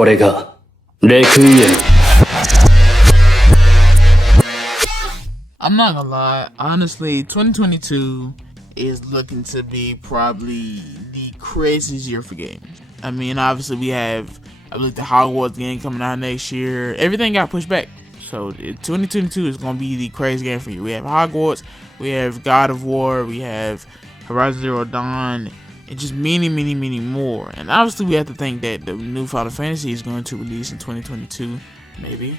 これがレクイエム。 I'm not gonna lie, honestly, 2022 is looking to be probably the craziest year for games. I mean, obviously we have, I believe, the Hogwarts game coming out next year. Everything got pushed back. So 2022 is going to be the crazy game for you. We have Hogwarts, we have God of War, we have Horizon Zero Dawn, and just many more. And obviously we have to think that the new Final Fantasy is going to release in 2022, maybe.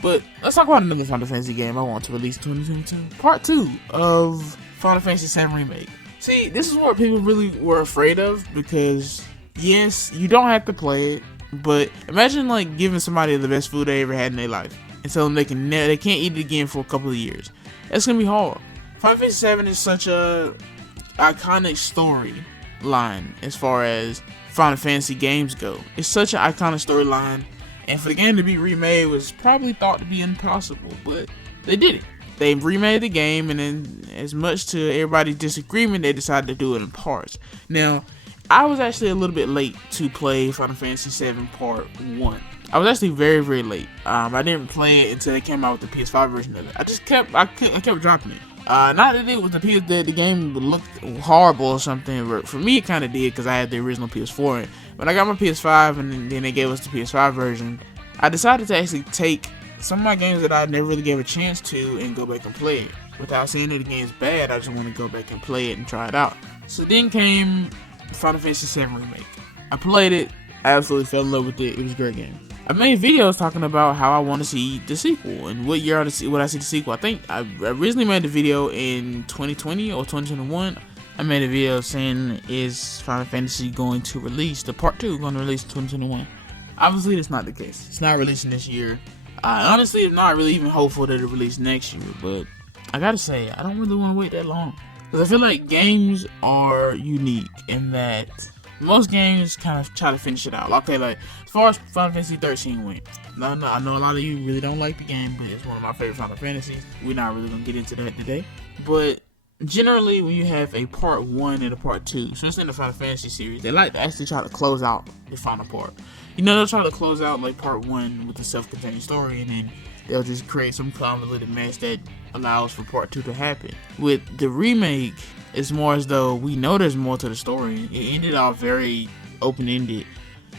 But let's talk about another Final Fantasy game I want to release in 2022. Part 2 of Final Fantasy VII Remake. See, this is what people really were afraid of, because yes, you don't have to play it, but imagine like giving somebody the best food they ever had in their life and tell them they can't eat it again for a couple of years. That's gonna be hard. Final Fantasy VII is such a iconic storyline as far as Final Fantasy games go. It's such an iconic storyline, and for the game to be remade was probably thought to be impossible, but they did it. They remade the game, and then, as much to everybody's disagreement, they decided to do it in parts. Now, I was actually a little bit late to play Final Fantasy VII Part 1. I was actually very late. I didn't play it until they came out with the PS5 version of it. I kept dropping it. Not that it was the game looked horrible or something, but for me it kind of did, because I had the original PS4. When I got my PS5 and then they gave us the PS5 version, I decided to actually take some of my games that I never really gave a chance to and go back and play it. Without saying that the game's bad, I just want to go back and play it and try it out. So then came Final Fantasy VII Remake. I played it, I absolutely fell in love with it. It was a great game. I made videos talking about how I want to see the sequel and what year would I see the sequel. I think I originally made the video in 2020 or 2021. I made a video saying, is Final Fantasy going to release the Part 2 going to release in 2021? Obviously that's not the case. It's not releasing this year. I honestly am not really even hopeful that it'll release next year, but I gotta say, I don't really want to wait that long, because I feel like games are unique in that most games kind of try to finish it out. Okay, like as far as Final Fantasy 13 went, I know a lot of you really don't like the game, but it's one of my favorite Final Fantasies. We're not really gonna get into that today, but generally when you have a Part 1 and a Part 2, so it's in the Final Fantasy series, they like to actually try to close out the final part. You know, they'll try to close out like Part 1 with a self-contained story, and then they'll just create some convoluted mess that allows for Part 2 to happen. With the remake, it's more as though we know there's more to the story. It ended off very open-ended.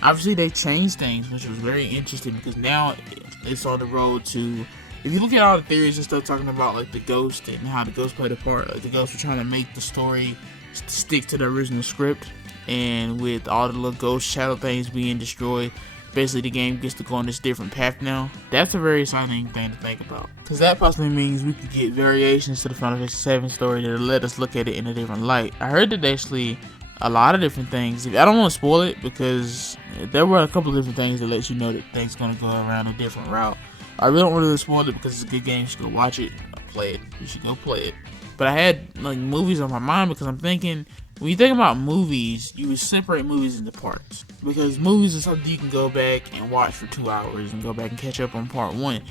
Obviously, they changed things, which was very interesting, because now it's on the road to... If you look at all the theories and stuff talking about like the Ghost and how the Ghost played a part, like the Ghost were trying to make the story stick to the original script, and with all the little ghost shadow things being destroyed, basically the game gets to go on this different path now. That's a very exciting thing to think about, because that possibly means we could get variations to the Final Fantasy VII story that'll let us look at it in a different light. I heard that actually a lot of different things. I don't want to spoil it, because there were a couple of different things that let you know that things gonna go around a different route. I really don't really spoil it, because it's a good game. You should go watch it, play it. You should go play it. But I had like movies on my mind, because I'm thinking, when you think about movies, you would separate movies into parts, because movies is something you can go back and watch for 2 hours and go back and catch up on Part 1.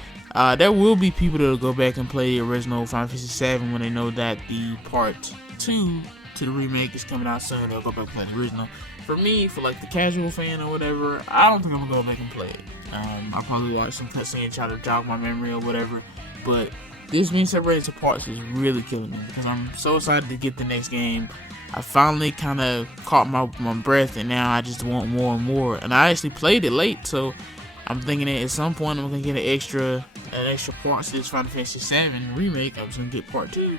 There will be people that will go back and play the original Final Fantasy VII when they know that the Part 2 to the remake is coming out soon. They'll go back and play the original. For me, for like the casual fan or whatever, I don't think I'm gonna go back and play it. I'll probably watch some cutscenes, try to jog my memory or whatever, but this being separated into parts is really killing me, because I'm so excited to get the next game. I finally kind of caught my breath, and now I just want more and more. And I actually played it late, so I'm thinking that at some point I'm gonna get an extra part to this Final Fantasy VII remake. I was gonna get Part 2,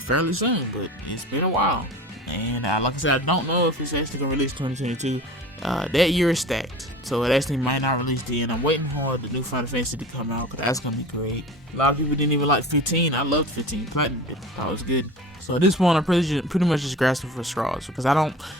fairly soon, but it's been a while. And like I said, I don't know if it's actually gonna release 2022. That year is stacked, so it actually might not release then. I'm waiting for the new Final Fantasy to come out, because that's gonna be great. A lot of people didn't even like 15. I loved 15. Platinum. Thought it was good. So at this point, I'm pretty much just grasping for straws, because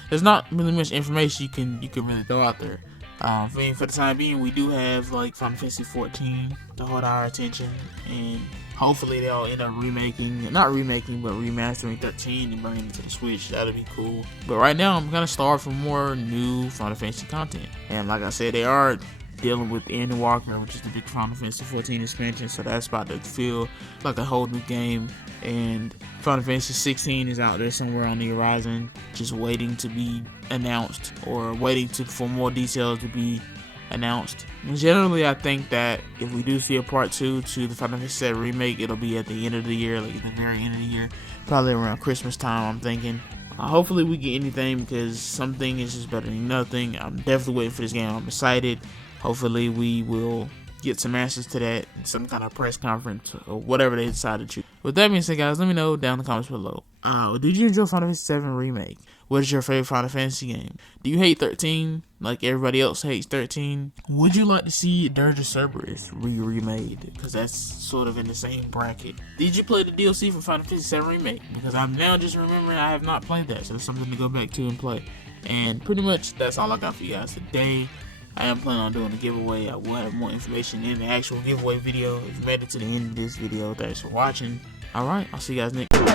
there's not really much information you can really throw out there. For the time being, we do have like Final Fantasy 14 to hold our attention, and hopefully they'll end up not remaking, but remastering 13 and bringing it to the Switch. That'll be cool. But right now, I'm gonna start for more new Final Fantasy content, and like I said, they are dealing with Endwalker, which is the big Final Fantasy 14 expansion, so that's about to feel like a whole new game. And Final Fantasy 16 is out there somewhere on the horizon, just waiting to be announced, or waiting for more details to be announced. Generally, I think that if we do see a part 2 to the Final Fantasy VII Remake, it'll be at the end of the year, like at the very end of the year, probably around Christmas time, I'm thinking. Hopefully we get anything, because something is just better than nothing. I'm definitely waiting for this game. I'm excited. Hopefully we will get some answers to that in some kind of press conference or whatever they decide to choose. With that being said, guys, let me know down in the comments below. Did you enjoy Final Fantasy VII Remake? What is your favorite Final Fantasy game? Do you hate 13 like everybody else hates 13? Would you like to see Dirge of Cerberus remade? Because that's sort of in the same bracket. Did you play the DLC for Final Fantasy VII Remake? Because I'm now just remembering I have not played that, so it's something to go back to and play. And pretty much that's all I got for you guys today. I am planning on doing a giveaway. I will have more information in the actual giveaway video. If you made it to the end of this video, thanks for watching. Alright, I'll see you guys next time.